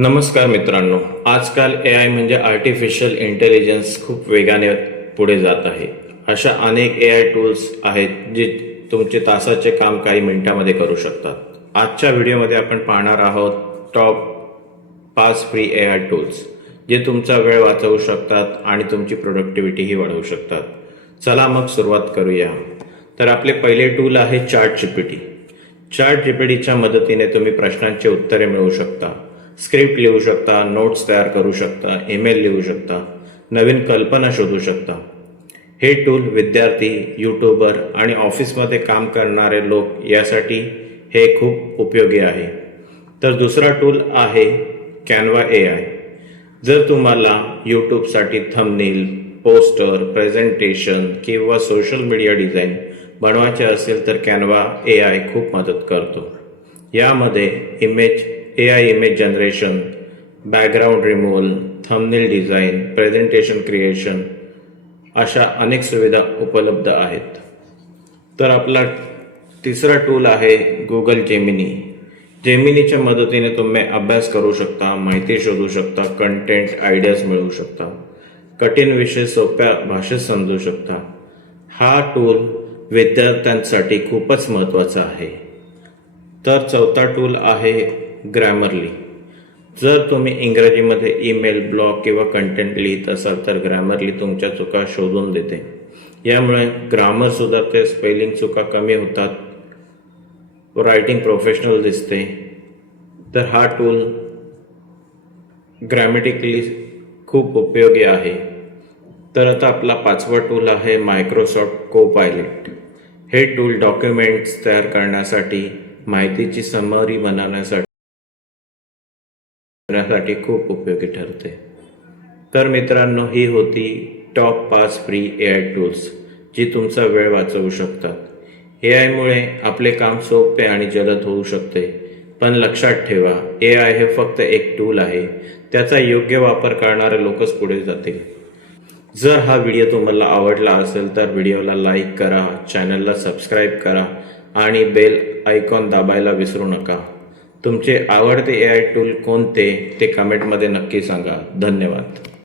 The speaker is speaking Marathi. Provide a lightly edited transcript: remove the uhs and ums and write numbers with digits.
नमस्कार मित्रांनो, आजकाल AI म्हणजे आर्टिफिशियल इंटेलिजन्स खूप वेगाने पुढे जात आहे. अशा अनेक AI टूल्स आहेत जे तुमचे तासाचे काम काही मिनिटांमध्ये करू शकतात. आजच्या व्हिडिओमध्ये आपण पाहणार आहोत टॉप 5 फ्री AI टूल्स जे तुमचा वेळ वाचवू शकतात आणि तुमची प्रोडक्टिव्हिटीही वाढवू शकतात. चला मग सुरुवात करूया. तर आपले पहिले टूल आहे ChatGPT. ChatGPTच्या मदतीने तुम्ही प्रश्नांची उत्तरे मिळवू शकता, स्क्रिप्ट लिहू शकता, नोट्स तयार करू शकता, ईमेल लिहू शकता, नवीन कल्पना शोधू शकता. हे टूल विद्यार्थी, यूट्यूबर आणि ऑफिसमध्ये काम करणारे लोक यासाठी हे खूप उपयोगी आहे. तर दुसरा टूल आहे कॅनवा AI. जर तुम्हाला यूट्यूबसाठी थंबनेल, पोस्टर, प्रेझेंटेशन किंवा सोशल मीडिया डिझाईन बनवायचे असेल तर कॅनवा AI खूप मदत करतो. यामध्ये AI image generation, background removal, thumbnail design, presentation creation अशा अनेक सुविधा उपलब्ध आहेत. तर आपला तिसरा टूल आहे गुगल जेमिनी. जेमिनीच्या मदतीने तुम्ही अभ्यास करू शकता, माहिती शोधू शकता, कंटेंट आयडियाज मिळवू शकता, कठीण विषय सोप्या भाषेत समजू शकता. हा टूल विद्यार्थ्यांसाठी खूपच महत्त्वाचा आहे. तर चौथा टूल आहे ग्रॅमरली. जर तुम्ही इंग्रजीमध्ये ईमेल, ब्लॉग किंवा कंटेंट लिहित असाल तर ग्रॅमरली तुमच्या चुका शोधून देते. यामुळे ग्रामर सुधारते, स्पेलिंग चुका कमी होतात, रायटिंग प्रोफेशनल दिसते. तर हा टूल ग्रॅमॅटिकली खूप उपयोगी आहे. तर आता आपला पाचवा टूल आहे मायक्रोसॉफ्ट कोपायलट. हे टूल डॉक्युमेंट्स तयार करण्यासाठी, माहितीची समरी बनवण्यासाठी खूप उपयोगी ठरते. तर मित्रांनो, ही होती टॉप 5 फ्री AI टूल्स जी तुमचा वेळ वाचवू शकतात. AI मुळे आपले काम सोपे आणि जलद होऊ शकते. पण लक्षात ठेवा, AI हे फक्त एक टूल आहे. त्याचा योग्य वापर करणारे लोकच पुढे जातील. जर हा व्हिडिओ तुम्हाला आवडला असेल तर व्हिडिओला लाईक करा, चॅनलला सबस्क्राईब करा आणि बेल आयकॉन दाबायला विसरू नका. तुमचे आवडते AI टूल कोणते ते कमेंटमध्ये नक्की सांगा. धन्यवाद.